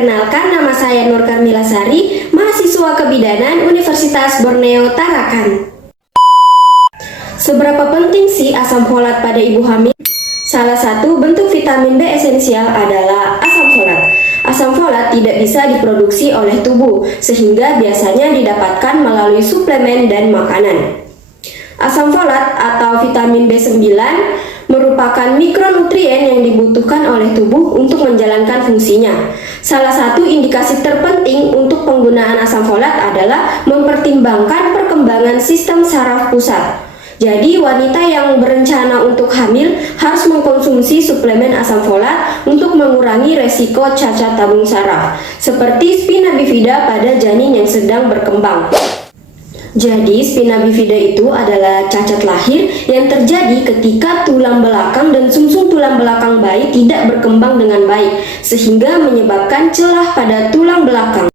Perkenalkan, nama saya Nur Karmila Sari, mahasiswa kebidanan Universitas Borneo Tarakan. Seberapa penting sih asam folat pada ibu hamil? Salah satu bentuk vitamin B esensial adalah asam folat. Asam folat tidak bisa diproduksi oleh tubuh, sehingga biasanya didapatkan melalui suplemen dan makanan. Asam folat atau vitamin B9 merupakan mikronutrien yang dibutuhkan oleh tubuh untuk menjalankan fungsinya. Salah satu indikasi terpenting untuk penggunaan asam folat adalah mempertimbangkan perkembangan sistem saraf pusat. Jadi, wanita yang berencana untuk hamil harus mengkonsumsi suplemen asam folat untuk mengurangi resiko cacat tabung saraf, seperti spina bifida pada janin yang sedang berkembang. Jadi, spina bifida itu adalah cacat lahir yang terjadi ketika tulang belakang dan sumsum tulang belakang bayi tidak berkembang dengan baik, sehingga menyebabkan celah pada tulang belakang.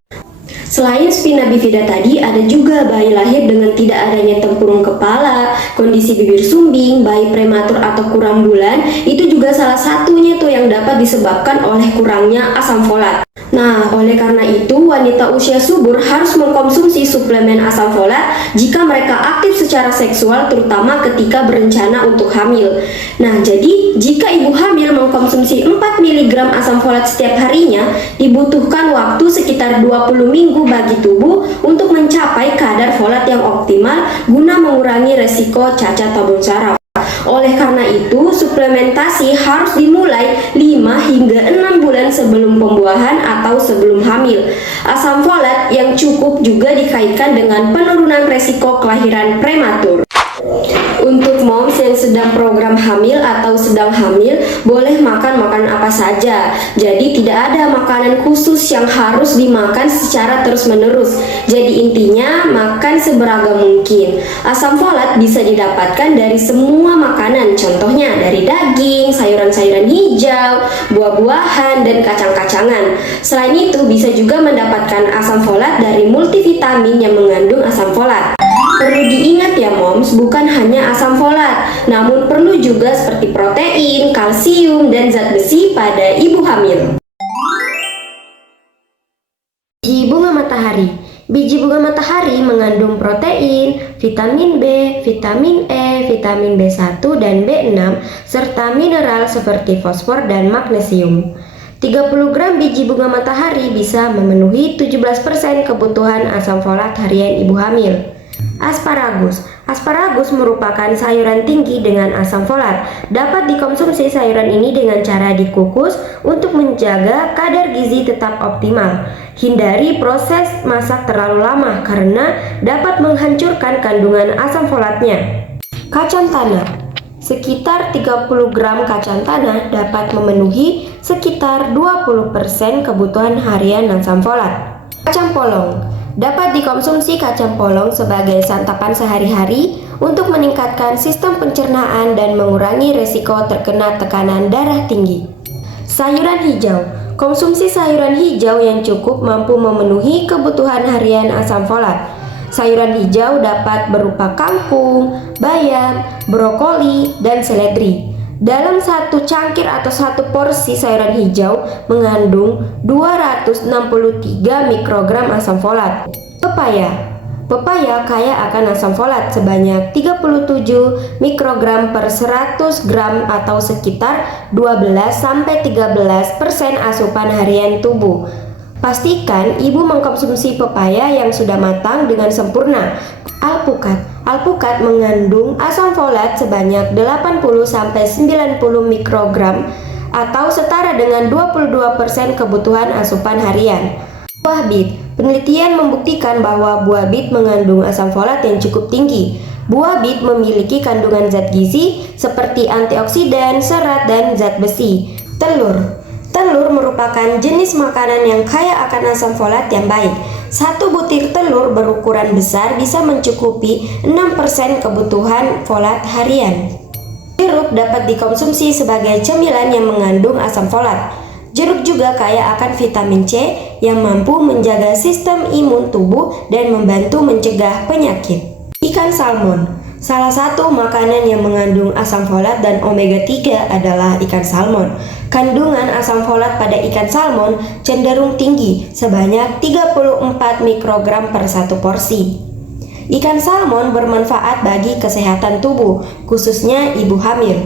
Selain spina bifida tadi, ada juga bayi lahir dengan tidak adanya tempurung kepala, kondisi bibir sumbing, bayi prematur atau kurang bulan. Itu juga salah satunya tuh yang dapat disebabkan oleh kurangnya asam folat. Nah, oleh karena itu wanita usia subur harus mengkonsumsi suplemen asam folat jika mereka aktif secara seksual, terutama ketika berencana untuk hamil. Nah, jadi jika ibu hamil mengkonsumsi 4 mg asam folat setiap harinya, dibutuhkan waktu sekitar 20 minggu bagi tubuh untuk mencapai kadar folat yang optimal guna mengurangi resiko cacat tabung saraf. Oleh karena itu, suplementasi harus dimulai 5 hingga 6 bulan sebelum pembuahan atau sebelum hamil. Asam folat yang cukup juga dikaitkan dengan penurunan resiko kelahiran prematur. Untuk moms yang sedang program hamil atau sedang hamil, boleh makan makanan apa saja. Jadi tidak ada makanan khusus yang harus dimakan secara terus-menerus. Jadi intinya makan seberagam mungkin. Asam folat bisa didapatkan dari semua makanan, contohnya dari daging, sayuran-sayuran hijau, buah-buahan, dan kacang-kacangan. Selain itu, bisa juga mendapatkan asam folat dari multivitamin yang mengandung asam folat. Perlu diingat ya moms, bukan hanya asam folat, namun perlu juga seperti protein, kalsium, dan zat besi pada ibu hamil. Biji bunga matahari. Biji bunga matahari mengandung protein, vitamin B, vitamin E, vitamin B1 dan B6, serta mineral seperti fosfor dan magnesium. 30 gram biji bunga matahari bisa memenuhi 17% kebutuhan asam folat harian ibu hamil. Asparagus. Asparagus merupakan sayuran tinggi dengan asam folat. Dapat dikonsumsi sayuran ini dengan cara dikukus untuk menjaga kadar gizi tetap optimal. Hindari proses masak terlalu lama karena dapat menghancurkan kandungan asam folatnya. Kacang tanah. Sekitar 30 gram kacang tanah dapat memenuhi sekitar 20% kebutuhan harian asam folat. Kacang polong. Dapat dikonsumsi kacang polong sebagai santapan sehari-hari untuk meningkatkan sistem pencernaan dan mengurangi resiko terkena tekanan darah tinggi. Sayuran hijau. Konsumsi sayuran hijau yang cukup mampu memenuhi kebutuhan harian asam folat. Sayuran hijau dapat berupa kangkung, bayam, brokoli, dan seledri. Dalam satu cangkir atau satu porsi sayuran hijau mengandung 263 mikrogram asam folat. Pepaya. Pepaya kaya akan asam folat sebanyak 37 mikrogram per 100 gram atau sekitar 12-13% asupan harian tubuh. Pastikan ibu mengkonsumsi pepaya yang sudah matang dengan sempurna. Alpukat. Alpukat mengandung asam folat sebanyak 80-90 mikrogram atau setara dengan 22% kebutuhan asupan harian. Buah bit. Penelitian membuktikan bahwa buah bit mengandung asam folat yang cukup tinggi. Buah bit memiliki kandungan zat gizi seperti antioksidan, serat, dan zat besi. Telur. Telur merupakan jenis makanan yang kaya akan asam folat yang baik. Satu butir telur berukuran besar bisa mencukupi 6% kebutuhan folat harian. Jeruk dapat dikonsumsi sebagai cemilan yang mengandung asam folat. Jeruk juga kaya akan vitamin C yang mampu menjaga sistem imun tubuh dan membantu mencegah penyakit. Ikan salmon. Salah satu makanan yang mengandung asam folat dan omega 3 adalah ikan salmon. Kandungan asam folat pada ikan salmon cenderung tinggi, sebanyak 34 mikrogram per satu porsi. Ikan salmon bermanfaat bagi kesehatan tubuh, khususnya ibu hamil.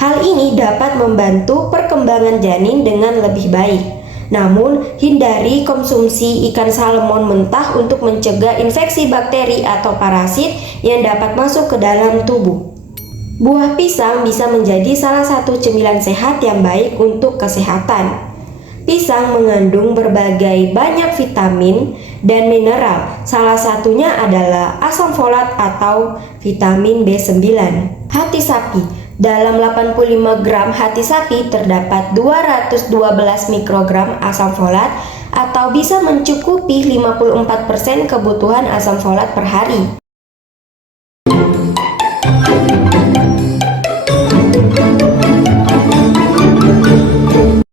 Hal ini dapat membantu perkembangan janin dengan lebih baik. Namun, hindari konsumsi ikan salmon mentah untuk mencegah infeksi bakteri atau parasit yang dapat masuk ke dalam tubuh. Buah pisang bisa menjadi salah satu cemilan sehat yang baik untuk kesehatan. Pisang mengandung berbagai banyak vitamin dan mineral, salah satunya adalah asam folat atau vitamin B9. Hati sapi. Dalam 85 gram hati sapi terdapat 212 mikrogram asam folat atau bisa mencukupi 54% kebutuhan asam folat per hari.